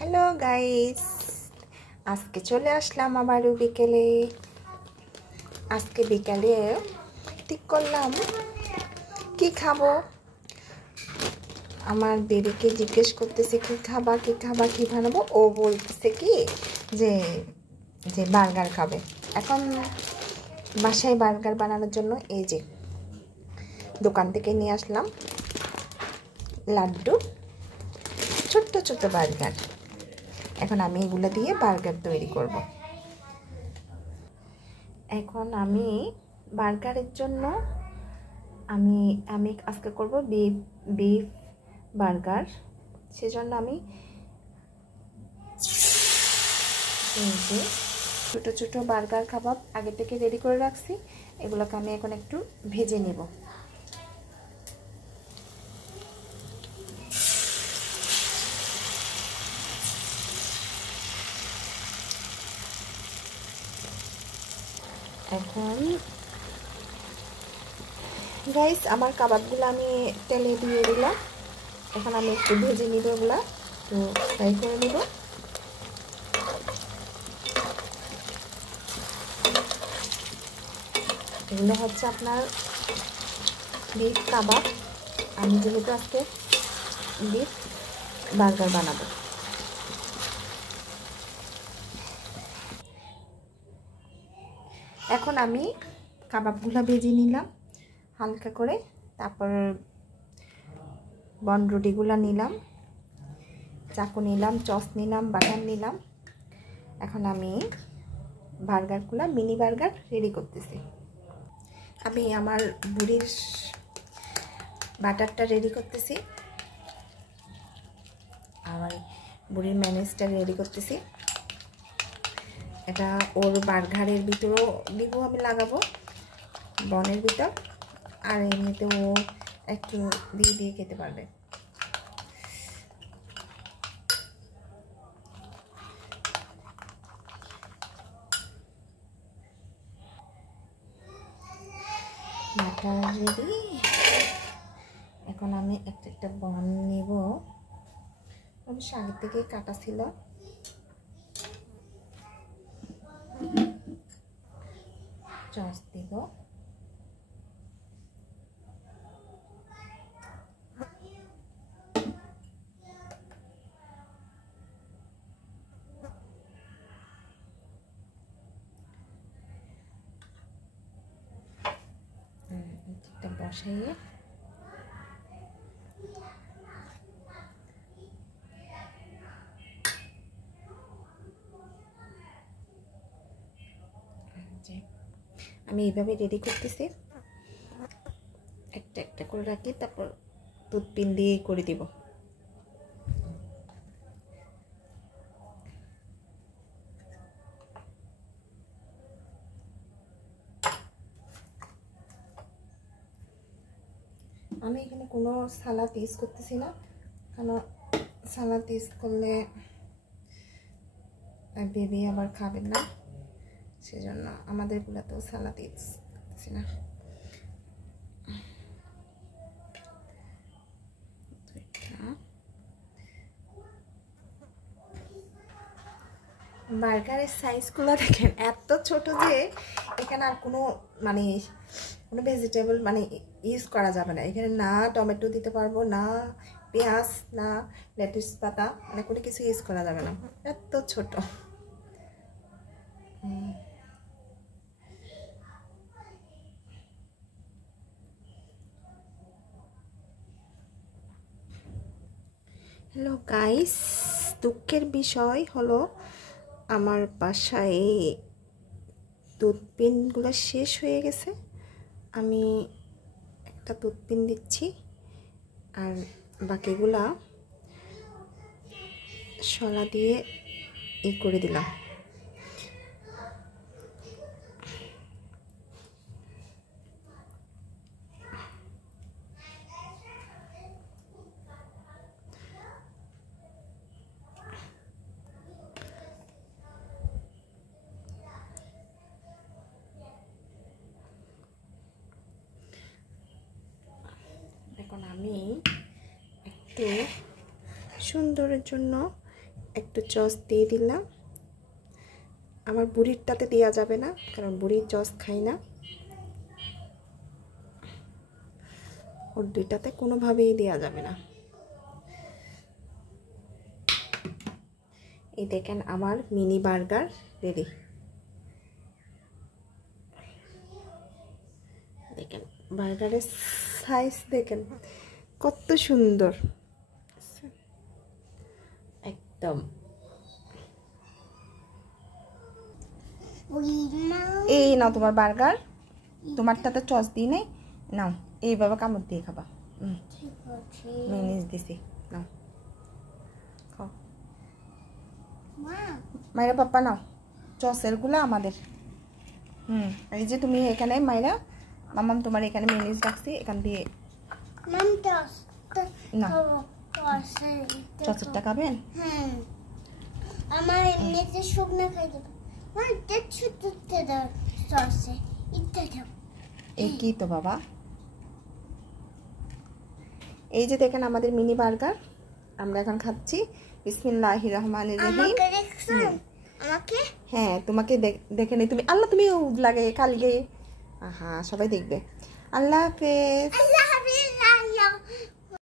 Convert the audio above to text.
Hello guys, আজকে চলে আসলাম আবারও বিকেলে। আজকে বিকালে ঠিক করলাম কি খাবো। আমার বেবিকে জিজ্ঞেস করতেছে কি খাবা কি খাবা কি বানাবো। ও বলতেছে কি যে যে বার্গার খাবে। এখন বাসায় বার্গার বানানোর জন্য এই যে দোকান থেকে নিয়ে আসলাম লাড্ডু, ছোট্ট ছোট্ট বার্গার। এখন আমি এগুলো দিয়ে বার্গার তৈরি করব। এখন আমি বার্গারের জন্য আমি আজকে করব বিফ বার্গার। সেজন্য আমি এই যে ছোটো ছোটো বার্গার কাবাব আগে থেকে রেডি করে রাখছি। এগুলোকে আমি এখন একটু ভেজে নেব। এখন গাইস আমার কাবাবগুলো আমি তেলে দিয়ে দিলাম। এখন আমি একটু ভেজে নিব এগুলো, তো ফ্রাই করে নিব। এগুলো হচ্ছে আপনার বিফ কাবাব। আমি যেহেতু আজকে বিফ বার্গার বানাবো। এখন আমি কাবাবগুলো ভেজে নিলাম হালকা করে, তারপর বনরুটিগুলো নিলাম, চাকু নিলাম, চস নিলাম, বাটার নিলাম। এখন আমি বার্গারগুলো মিনি বার্গার রেডি করতেছি। আমি আমার বুড়ির বাটারটা রেডি করতেছি, আমার বুড়ির ম্যানেজটা রেডি করতেছি। এটা ওর বার্গারের ভিতরেও দিব, আমি লাগাবো বনের ভিতর, আর এমনিতে ও একটু দিয়ে দিয়ে খেতে পারবে। Butter ready. এখন আমি একটা একটা বন নিব, অবশ্য আগে থেকেই কাটা ছিল। চস দিব, একটা বসাইয়ে আমি এইভাবে রেডি করতেছি। একটা একটা করে রাখি, তারপর টুথপিন দিয়ে করে দিব। আমি এখানে কোনো সালাদ ইউজ করতেছি না, কারণ সালাদ ইউজ করলে বেবি আবার খাবেন না, সেজন্য আমাদেরগুলোতেও সালাদ ইউজ করতেছি না। বার্গারের সাইজগুলো দেখেন এত ছোট যে এখানে আর কোনো কোনো ভেজিটেবল ইউজ করা যাবে না। এখানে না টমেটো দিতে পারবো, না পেঁয়াজ, না লেটুস পাতা, কোনো কিছু ইউজ করা যাবে না, এত ছোট। হ্যালো গাইস, দুঃখের বিষয় হলো আমার বাসায় টুথপিনগুলো শেষ হয়ে গেছে। আমি একটা টুথপিন দিচ্ছি, আর বাকিগুলা শলা দিয়ে করে দিলাম। এখন আমি একটু সুন্দরের জন্য একটু সস দিয়ে দিলাম। আমার বুড়িরটাতে দেওয়া যাবে না, কারণ বুড়ির সস খাই না। ওর দুইটাতে কোনোভাবেই দেওয়া যাবে না। এই দেখেন আমার মিনি বার্গার রেডি। দেখেন বার্গারের সাইজ দেখেন কত সুন্দর, একদম। এই নাও তোমার বার্গার, তোমারটাতে সস দিই নাই, নাও এইভাবে কামড় দিয়ে খাবা। মেয়োনিজ দিছি, নাও খাও। মাইরা পাপ্পা নাও, সসের গুলো আমাদের। এই যে তুমি এখানে মাইরা, মামাম তোমার এখানে মেয়োনিজ রাখছি, এখান দিয়ে না সসেরটা খাবেন। আমার এমনিতে শুকনো খাই দেবে। এই কি তো বাবা, এই যে দেখেন আমাদের মিনি বার্গার, আমরা এখন খাচ্ছি। বিসমিল্লাহির রহমানির রহিম। আমাকে হ্যাঁ তোমাকে দেখে নেই তুমি, আল্লাহ তুমি লাগে কালকে, আহা সবাই দেখবে। আল্লাহ হাফেজ।